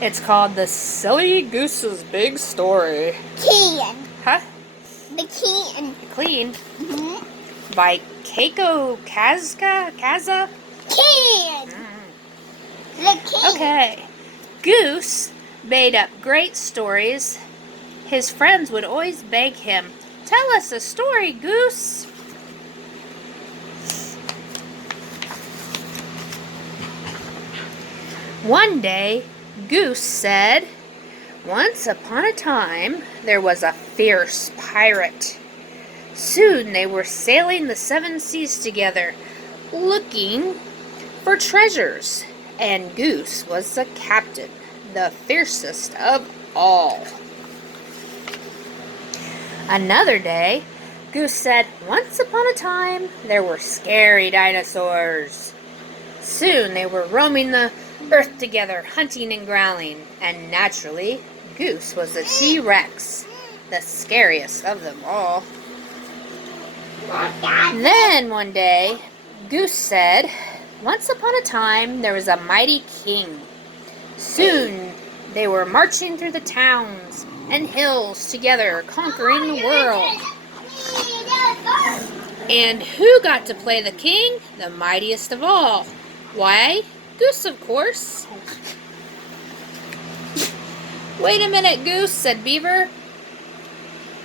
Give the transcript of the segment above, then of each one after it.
It's called The Silly Goose's Big Story. Can. Huh? The can. Clean. Mm-hmm. By Keiko Kasza? Can. The can. Okay. Goose made up great stories. His friends would always beg him, "Tell us a story, Goose." One day, Goose said, "Once upon a time, there was a fierce pirate. Soon they were sailing the seven seas together, looking for treasures, and Goose was the captain, the fiercest of all." Another day, Goose said, "Once upon a time, there were scary dinosaurs. Soon they were roaming the earth together, hunting and growling, and naturally, Goose was the T-Rex, the scariest of them all." Then one day, Goose said, "Once upon a time, there was a mighty king. Soon they were marching through the towns and hills together, conquering the world. And who got to play the king? The mightiest of all. Why, Goose, of course." "Wait a minute, Goose," said Beaver.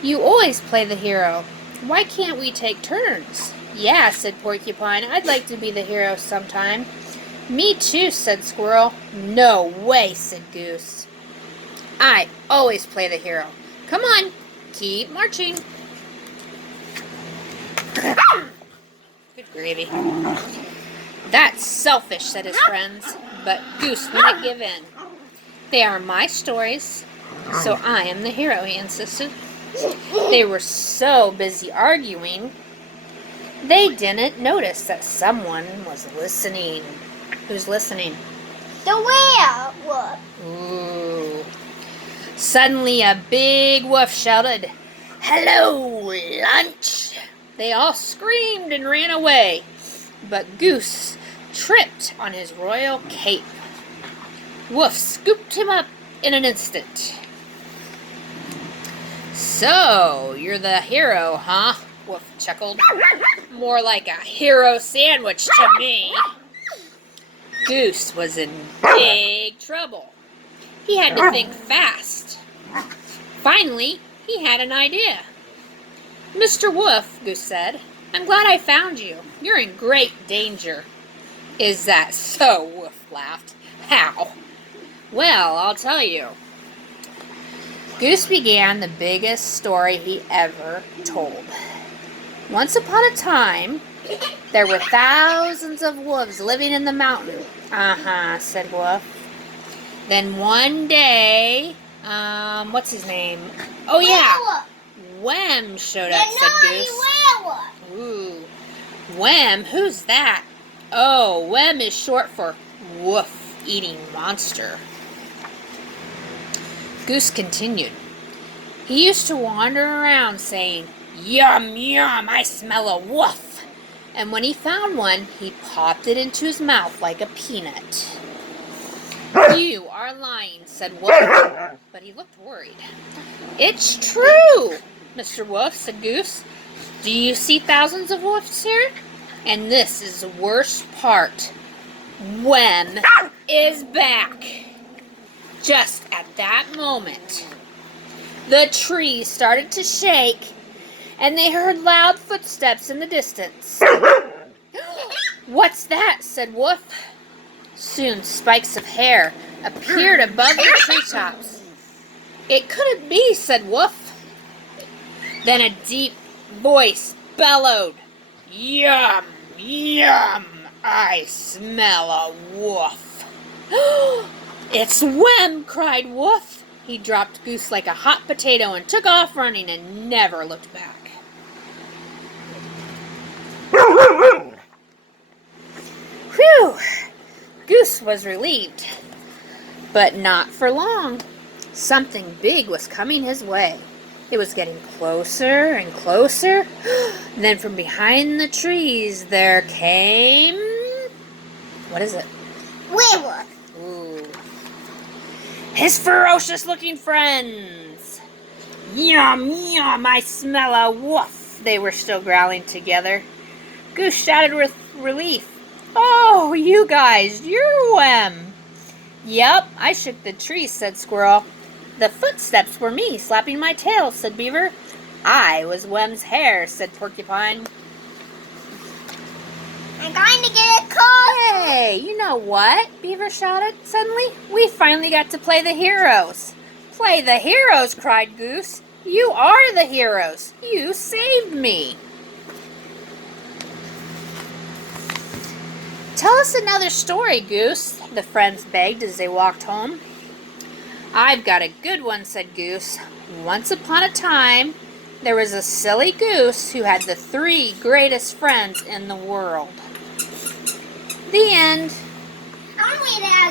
"You always play the hero. Why can't we take turns?" "Yeah," said Porcupine. "I'd like to be the hero sometime." "Me too," said Squirrel. "No way," said Goose. "I always play the hero. Come on, keep marching." Good gravy. "That's selfish," said his friends, but Goose wouldn't give in. "They are my stories, so I am the hero," he insisted. They were so busy arguing, they didn't notice that someone was listening. Who's listening? The werewolf. Ooh. Suddenly a big wolf shouted, "Hello, lunch!" They all screamed and ran away, but Goose tripped on his royal cape. Wolf scooped him up in an instant. "So, you're the hero, huh?" Wolf chuckled. "More like a hero sandwich to me." Goose was in big trouble. He had to think fast. Finally, he had an idea. "Mr. Wolf," Goose said, "I'm glad I found you. You're in great danger." "Is that so?" Wolf laughed. "How?" "Well, I'll tell you." Goose began the biggest story he ever told. "Once upon a time, there were thousands of wolves living in the mountain." "Uh-huh," said Wolf. "Then one day, what's his name? Oh, yeah, Wem showed up," said Goose. Werewolf. Ooh, Wem? Who's that? "Oh, Wem is short for wolf-eating monster." Goose continued. "He used to wander around saying, 'Yum, yum, I smell a wolf.' And when he found one, he popped it into his mouth like a peanut." "You are lying," said Wolf, but he looked worried. "It's true, Mr. Wolf," said Goose. "Do you see thousands of wolves here? And this is the worst part. Wem is back." Just at that moment, the tree started to shake, and they heard loud footsteps in the distance. "What's that?" said Wolf. Soon spikes of hair appeared above the treetops. "It couldn't be," said Wolf. Then a deep voice bellowed, "Yum, yum, I smell a wolf." "It's Wem!" cried Wolf. He dropped Goose like a hot potato and took off running and never looked back. Whew! Goose was relieved, but not for long. Something big was coming his way. It was getting closer and closer. Then from behind the trees there came... What is it? Werewolf. Ooh. his ferocious-looking friends. Yum, yum, I smell a wolf. They were still growling together. Goose shouted with relief. Oh, you guys, you're Wem. Yep, I shook the tree, said Squirrel. The footsteps were me, slapping my tail, said Beaver. I was Wem's hair, said Porcupine. I'm going to get a call. Hey, you know what? Beaver shouted suddenly. We finally got to play the heroes. Play the heroes, cried Goose. You are the heroes. You saved me. Tell us another story, Goose, the friends begged as they walked home. I've got a good one, said Goose. Once upon a time, there was a silly goose who had the 3 greatest friends in the world. The end. I'm going to